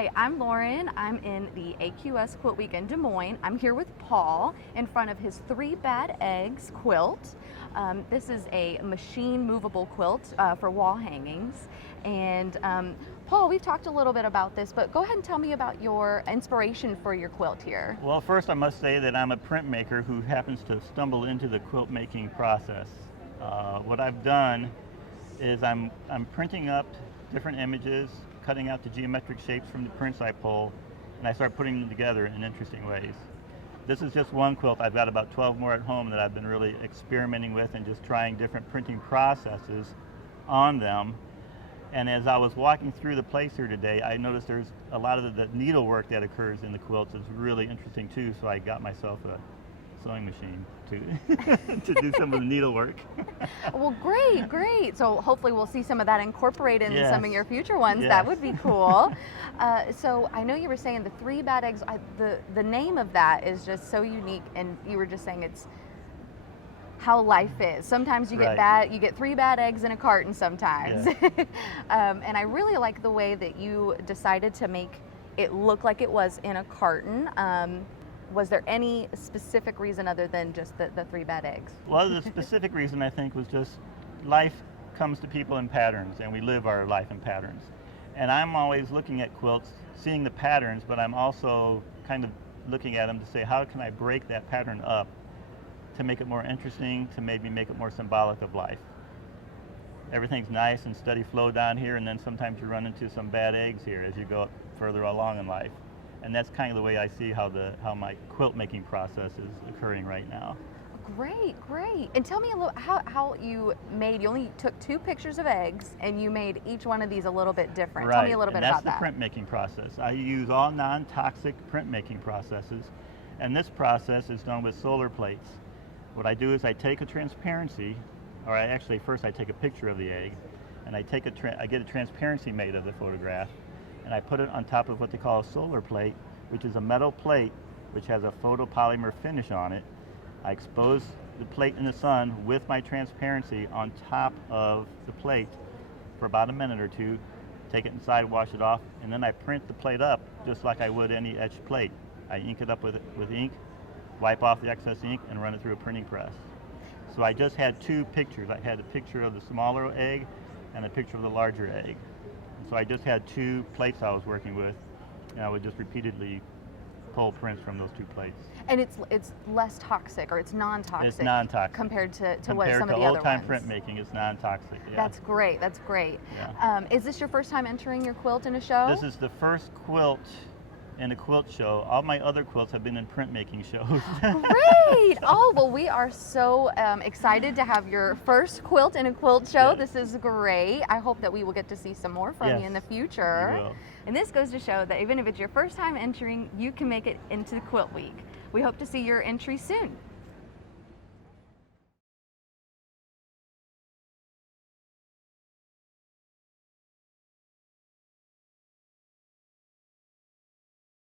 Hi, I'm Lauren. I'm in the AQS QuiltWeek in Des Moines. I'm here with Paul in front of his 3 Bad Eggs quilt. This is a machine movable quilt for wall hangings. And Paul, we've talked a little bit about this, but go ahead and tell me about your inspiration for your quilt here. Well, first I must say that I'm a printmaker who happens to stumble into the quilt making process. What I've done is I'm printing up different images, cutting out the geometric shapes from the prints I pull, and I start putting them together in interesting ways. This is just one quilt. I've got about 12 more at home that I've been really experimenting with and just trying different printing processes on them. And as I was walking through the place here today, I noticed there's a lot of the needlework that occurs in the quilts is really interesting too, so I got myself a sewing machine to do some of the needlework. Well, great. So hopefully we'll see some of that incorporated in some of your future ones. Yes. That would be cool. So I know you were saying the 3 Bad Eggs, the name of that is just so unique, and you were just saying it's how life is. Sometimes you get 3 bad eggs in a carton sometimes. Yeah. And I really like the way that you decided to make it look like it was in a carton. Was there any specific reason other than just the 3 bad eggs? Well, the specific reason I think was just life comes to people in patterns, and we live our life in patterns. And I'm always looking at quilts, seeing the patterns, but I'm also kind of looking at them to say, how can I break that pattern up to make it more interesting, to maybe make it more symbolic of life. Everything's nice and steady flow down here, and then sometimes you run into some bad eggs here as you go further along in life. And that's kind of the way I see how my quilt making process is occurring right now. Great. And tell me a little how you only took 2 pictures of eggs and you made each one of these a little bit different. Right. Tell me a little bit about that. That's the printmaking process. I use all non-toxic printmaking processes, and this process is done with solar plates. What I do is I take a transparency, or first I take a picture of the egg, and I get a transparency made of the photograph, and I put it on top of what they call a solar plate, which is a metal plate which has a photopolymer finish on it. I expose the plate in the sun with my transparency on top of the plate for about a minute or 2, take it inside, wash it off, and then I print the plate up just like I would any etched plate. I ink it up with ink, wipe off the excess ink, and run it through a printing press. So I just had 2 pictures. I had a picture of the smaller egg and a picture of the larger egg. So I just had 2 plates I was working with, and I would just repeatedly pull prints from those 2 plates. And it's less toxic, or it's non-toxic. It's non-toxic. Compared to what some of the other ones. Compared to old-time printmaking, it's non-toxic. Yeah. That's great. Yeah. Is this your first time entering your quilt in a show? This is the first quilt in a quilt show. All my other quilts have been in printmaking shows. Great! Oh, well, we are so excited to have your first quilt in a quilt show. Yes. This is great. I hope that we will get to see some more from you in the future. We will. And this goes to show that even if it's your first time entering, you can make it into the Quilt Week. We hope to see your entry soon.